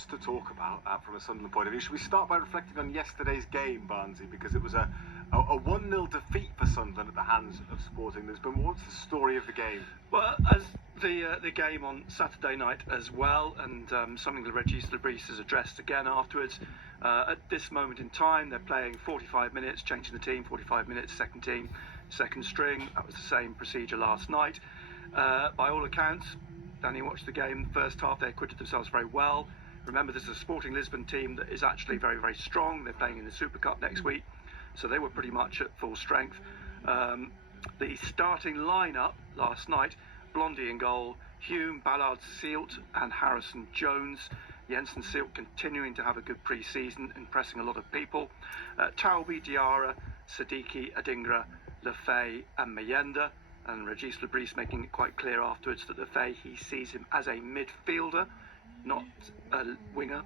lots to talk about from a Sunderland point of view. Should we start by reflecting on yesterday's game, Barnsley, because it was a 1-0 defeat for Sunderland at the hands of Sporting Lisbon. What's the story of the game? Well, as the game on Saturday night as well, and something that Regis Lebris has addressed again afterwards. At this moment in time, they're playing 45 minutes, changing the team, 45 minutes, second team, second string. That was the same procedure last night. By all accounts, Danny watched the game. First half, they acquitted themselves very well. Remember, there's a Sporting Lisbon team that is actually very, very strong. They're playing in the Super Cup next week, so they were pretty much at full strength. The starting lineup last night: Blondie in goal, Hume, Ballard, Seelt and Harrison Jones. Jensen Seelt continuing to have a good pre-season, impressing a lot of people. Taobi, Diarra, Siddiqui, Adingra, Lefay and Mayenda. And Regis Lebris making it quite clear afterwards that Lefay, he sees him as a midfielder, not a winger,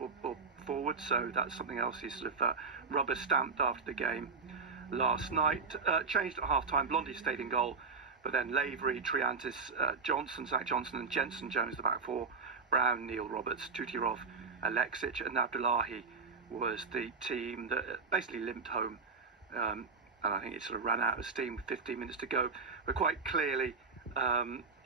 or forward. So that's something else he's sort of rubber stamped after the game last night. Changed at half-time. Blondie stayed in goal, but then Lavery, Triantis, Johnson, Zach Johnson and Jensen Jones the back four. Brown, Neil Roberts, Tutirov, Alexic and Abdullahi was the team that basically limped home. And I think it sort of ran out of steam with 15 minutes to go. But quite clearly,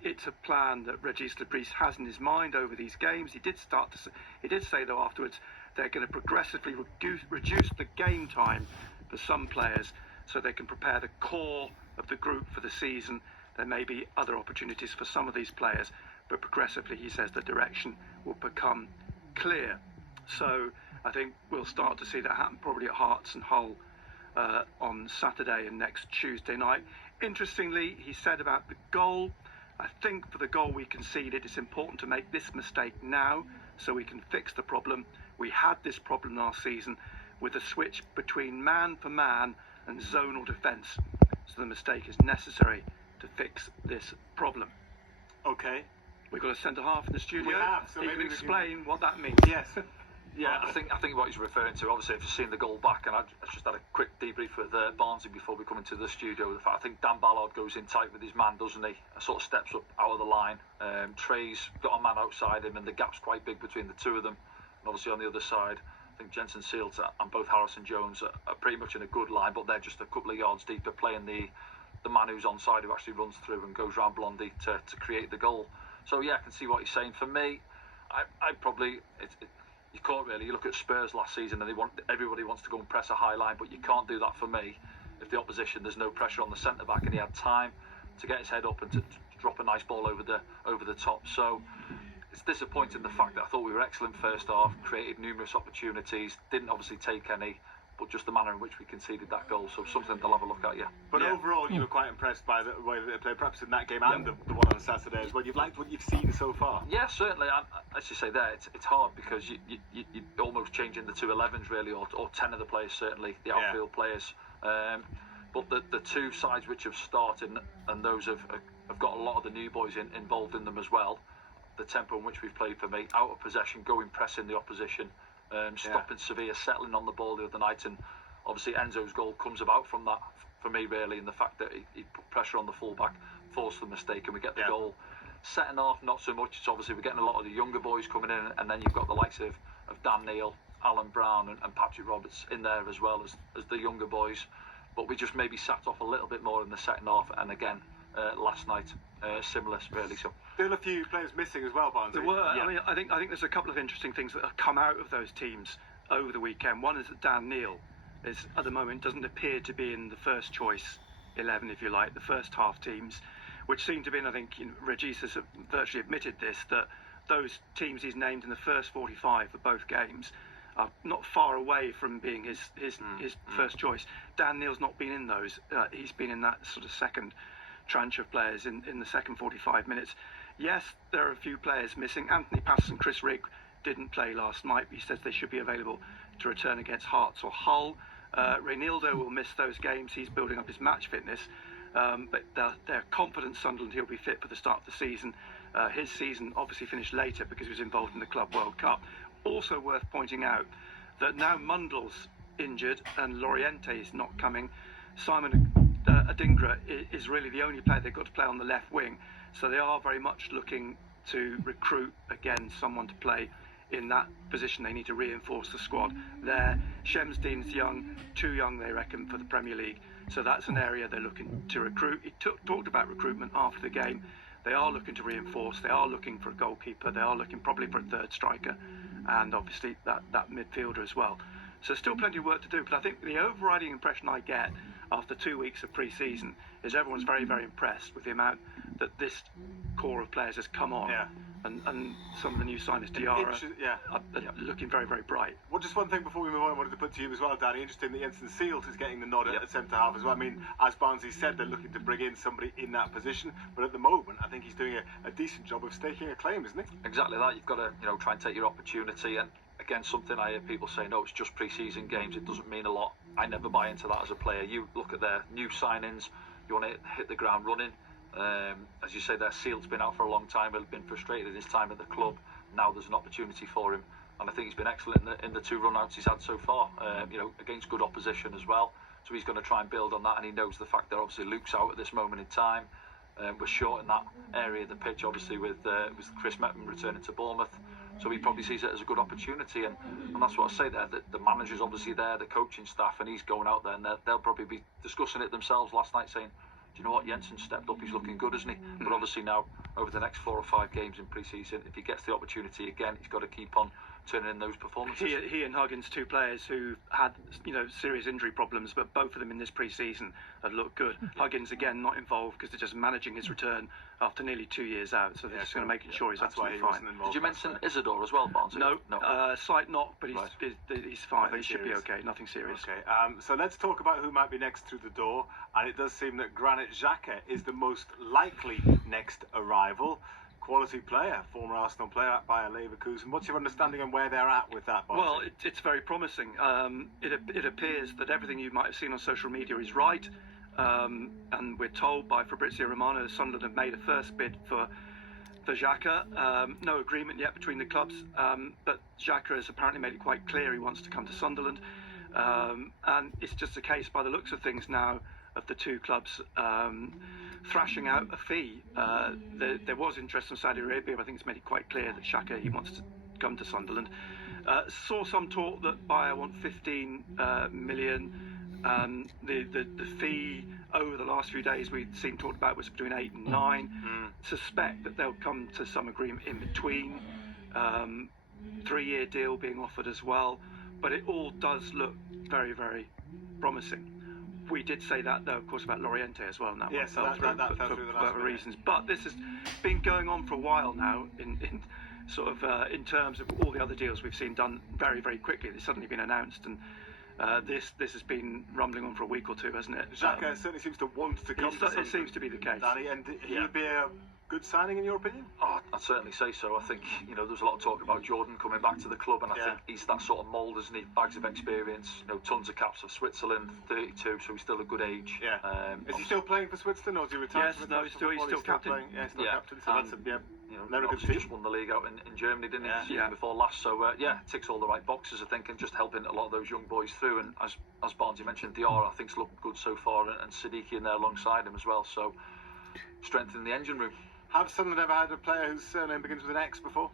it's a plan that Regis Lebris has in his mind over these games. He did say though afterwards they're going to progressively reduce the game time for some players so they can prepare the core of the group for the season. There may be other opportunities for some of these players, but progressively, he says, the direction will become clear. So I think we'll start to see that happen probably at Hearts and Hull on Saturday and next Tuesday night. Interestingly, he said about the goal, I think for the goal we conceded, it's important to make this mistake now so we can fix the problem. We had this problem last season with a switch between man for man and zonal defence. So the mistake is necessary to fix this problem. Okay. We've got a centre-half in the studio. We have, so he maybe can explain what that means. Yes. Yeah, I think what he's referring to, obviously, if you've seen the goal back, and I just had a quick debrief with Barnsley before we come into the studio. I think Dan Ballard goes in tight with his man, doesn't he? Sort of steps up out of the line. Trey's got a man outside him, and the gap's quite big between the two of them. And obviously on the other side, I think Jensen Seelt and both Harrison Jones are pretty much in a good line, but they're just a couple of yards deeper, playing the man who's onside, who actually runs through and goes round Blondie to create the goal. So yeah, I can see what he's saying. For me, I probably you can't really. You look at Spurs last season, and everybody wants to go and press a high line, but you can't do that for me if the opposition, there's no pressure on the centre back, and he had time to get his head up and to drop a nice ball over the top. So it's disappointing, the fact that I thought we were excellent first half, created numerous opportunities, didn't obviously take any, but just the manner in which we conceded that goal. So something they'll have a look at, yeah. But overall, you were quite impressed by the way that they played, perhaps in that game and the one on Saturday as well. You've liked what you've seen so far? Yeah, certainly. As you say there, it's hard because you're almost changing the two 11s really, or 10 of the players, certainly, the outfield players. But the two sides which have started, and those have got a lot of the new boys involved in them as well. The tempo in which we've played, for me, out of possession, going pressing the opposition, stopping Sevilla, settling on the ball the other night, and obviously Enzo's goal comes about from that, for me, really, and the fact that he put pressure on the fullback, forced the mistake, and we get the goal. Setting off, not so much. It's obviously we're getting a lot of the younger boys coming in, and then you've got the likes of Dan Neil, Alan Brown and Patrick Roberts in there as well as the younger boys. But we just maybe sat off a little bit more in the second half, and again last night similar, really. So there were a few players missing as well, Barnsley. There were. I mean, I think there's a couple of interesting things that have come out of those teams over the weekend. One is that Dan Neil is, at the moment, doesn't appear to be in the first choice 11, if you like, the first half teams, which seem to be, and I think Regis has virtually admitted this, that those teams he's named in the first 45 for both games are not far away from being his first choice. Dan Neil's not been in those. He's been in that sort of second tranche of players in the second 45 minutes. Yes, there are a few players missing. Anthony Patterson, Chris Rigg didn't play last night, but he says they should be available to return against Hearts or Hull. Reynildo will miss those games. He's building up his match fitness, but they're confident Sunderland he'll be fit for the start of the season. His season obviously finished later because he was involved in the Club World Cup. Also worth pointing out that now Mundell's injured and Loriente is not coming. Simon Adingra is really the only player they've got to play on the left wing, so they are very much looking to recruit again someone to play in that position. They need to reinforce the squad. Shamsdean's young, too young, they reckon, for the Premier League. So that's an area they're looking to recruit. He talked about recruitment after the game. They are looking to reinforce. They are looking for a goalkeeper. They are looking probably for a third striker, and obviously that midfielder as well. So still plenty of work to do. But I think the overriding impression I get after 2 weeks of pre-season is everyone's very, very impressed with the amount that this core of players has come on. Yeah. And some of the new signings, Diarra, are looking very, very bright. Well, just one thing before we move on, I wanted to put to you as well, Danny. Interesting that Jensen Seelt is getting the nod at centre half as well. I mean, as Barnsley said, they're looking to bring in somebody in that position, but at the moment, I think he's doing a decent job of staking a claim, isn't he? Exactly that. You've got to try and take your opportunity. And again, something I hear people say, no, it's just pre-season games. It doesn't mean a lot. I never buy into that as a player. You look at their new signings. You want to hit the ground running. As you say, their Sealt's been out for a long time. He's been frustrated in his time at the club. Now there's an opportunity for him, and I think he's been excellent in the 2 run-outs he's had so far. Against good opposition as well. So he's going to try and build on that, and he knows the fact that obviously Luke's out at this moment in time. We're short in that area of the pitch, obviously with Chris Mettman returning to Bournemouth. So he probably sees it as a good opportunity, and that's what I say there. The manager's obviously there, the coaching staff, and he's going out there, and they'll probably be discussing it themselves last night, saying, do you know what, Jensen stepped up, he's looking good, isn't he? But obviously now, over the next 4 or 5 games in pre-season, if he gets the opportunity again, he's got to keep on turning in those performances. He and Huggins, 2 players who had serious injury problems, but both of them in this pre-season have looked good. Huggins again not involved because they're just managing his return after nearly 2 years out, so they're just going to make sure he's absolutely fine. Did you mention Isidore as well, Barnes? No. Slight knock, but he's fine. He should be okay. Nothing serious. Okay. So let's talk about who might be next through the door, and it does seem that Granit Xhaka is the most likely next arrival. Quality player, former Arsenal player at Bayer Leverkusen. What's your understanding on where they're at with that? Well, it's very promising. It appears that everything you might have seen on social media is right, and we're told by Fabrizio Romano that Sunderland have made a first bid for Xhaka. No agreement yet between the clubs, but Xhaka has apparently made it quite clear he wants to come to Sunderland, and it's just a case, by the looks of things now, of the 2 clubs thrashing out a fee. There was interest from Saudi Arabia, but I think it's made it quite clear that Xhaka, he wants to come to Sunderland. Saw some talk that Bayer want 15 million. The fee over the last few days we've seen talked about was between 8 and 9. Suspect that they'll come to some agreement in between. 3-year deal being offered as well, but it all does look very, very promising. We did say that, though, of course, about Loriente as well. Now, yes, that fell through the last for reasons. But this has been going on for a while now. In terms of all the other deals we've seen done very, very quickly, they've suddenly been announced, and this has been rumbling on for a week or 2, hasn't it? Xhaka certainly seems to want to come. It seems to be the case. Danny, and he would be a good signing in your opinion? Oh, I'd certainly say so. I think there's a lot of talk about Jordan coming back to the club, and I think he's that sort of mould, isn't he? Bags of experience, tons of caps for Switzerland, 32, so he's still a good age. Yeah. Is he still playing for Switzerland, or is he retired? Yes, no, he's still captain. Still captain. So that's never good just won the league out in Germany, didn't he? Yeah. Before last, so ticks all the right boxes, I think, and just helping a lot of those young boys through. And as Barnes, you mentioned, Diarra, I think's looked good so far, and Siddiqui in there alongside him as well. So strengthening the engine room. Have Sunderland ever had a player whose surname begins with an X before?